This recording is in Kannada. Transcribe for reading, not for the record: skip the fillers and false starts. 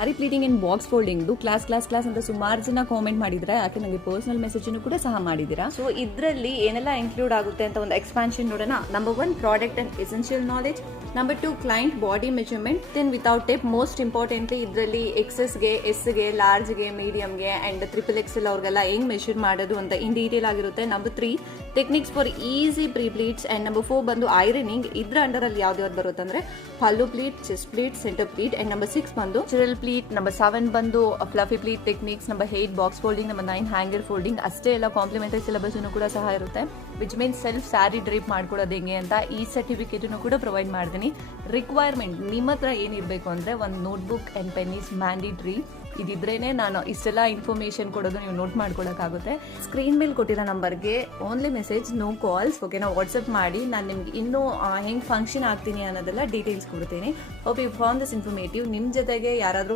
ಸ್ಯಾರಿ ಪ್ಲೀಟಿಂಗ್ ಇನ್ ಬಾಕ್ಸ್ ಫೋಲ್ಡಿಂಗ್ ಕ್ಲಾಸ್ ಅಂತ ಸುಮಾರು ಜನ ಕಾಮೆಂಟ್ ಮಾಡಿದ್ರೆ, ಯಾಕೆ ನನಗೆ ಪರ್ಸನಲ್ ಮೆಸೇಜ್ ಕೂಡ ಸಹ ಮಾಡಿದ್ದೀರಾ. ಸೊ ಇದರಲ್ಲಿ ಏನೆಲ್ಲ ಇನ್ಕ್ಲೂಡ್ ಆಗುತ್ತೆ ಅಂತ ಒಂದು ಎಕ್ಸ್ಪಾನ್ಷನ್ ನೋಡೋಣ. Number 1 product and essential knowledge. Number 2 client body measurement. Then without tape. Most importantly ಇದರಲ್ಲಿ ಎಕ್ಸೆಸ್ಗೆ, ಎಸ್ಗೆ, ಲಾರ್ಜ್ಗೆ, ಮೀಡಿಯಂಗೆ ಅಂಡ್ XXL ಅವ್ರಿಗೆಲ್ಲ ಹೆಂಗ್ ಮೆಷರ್ ಮಾಡೋದು ಅಂತ ಇನ್ ಡೀಟೇಲ್ ಆಗಿರುತ್ತೆ. Number 3 techniques for easy pre pleats. And number 4 ಬಂದು ಐರನಿಂಗ್. ಇದ್ರ ಅಂಡರ್ ಅಲ್ಲಿ ಯಾವ್ದು ಬರುತ್ತೆ ಅಂದ್ರೆ pallu pleat, chest pleat, centre pleat. And number 6 ಬಂದು ಚಿರಲ್ ಪ್ಲೀಟ್. ನಂಬರ್ 7 ಬಂದು fluffy pleat techniques. Number 8 box folding. Number 9 hanger folding. ಅಷ್ಟೇ ಎಲ್ಲ ಕಾಂಪ್ಲಿಮೆಂಟರಿ ಸಿಲೆಬಸ್ ಕೂಡ ಸಹ ಇರುತ್ತೆ. Which means self sari drape ಮಾಡ್ಕೊಳ್ಳೋದು ಹೆಂಗೆ ಅಂತ ಈ ಸರ್ಟಿಫಿಕೇಟ್ ಕೂಡ ಪ್ರೊವೈಡ್ ಮಾಡ್ತೀನಿ. ರಿಕ್ವೈರ್ಮೆಂಟ್ ನಿಮ್ಮ ಹತ್ರ ಏನಿರಬೇಕು ಅಂದ್ರೆ ಒಂದು notebook and pen is mandatory. ಇದಿದ್ರೇನೆ ನಾನು ಇಷ್ಟೆಲ್ಲ ಇನ್ಫಾರ್ಮೇಶನ್ ಕೊಡೋದು ನೀವು ನೋಟ್ ಮಾಡ್ಕೊಳಕ್ಕಾಗುತ್ತೆ. ಸ್ಕ್ರೀನ್ ಮೇಲೆ ಕೊಟ್ಟಿರೋ ನಂಬರ್ಗೆ ಓನ್ಲಿ ಮೆಸೇಜ್, ನೋ ಕಾಲ್ಸ್. ಓಕೆನಾ, ವಾಟ್ಸಪ್ ಮಾಡಿ. ನಾನು ನಿಮ್ಗೆ ಇನ್ನೂ ಹೆಂಗೆ ಫಂಕ್ಷನ್ ಆಗ್ತೀನಿ ಅನ್ನೋದೆಲ್ಲ ಡೀಟೇಲ್ಸ್ ಕೊಡ್ತೀನಿ. Hope you found this informative. ನಿಮ್ಮ ಜೊತೆಗೆ ಯಾರಾದರೂ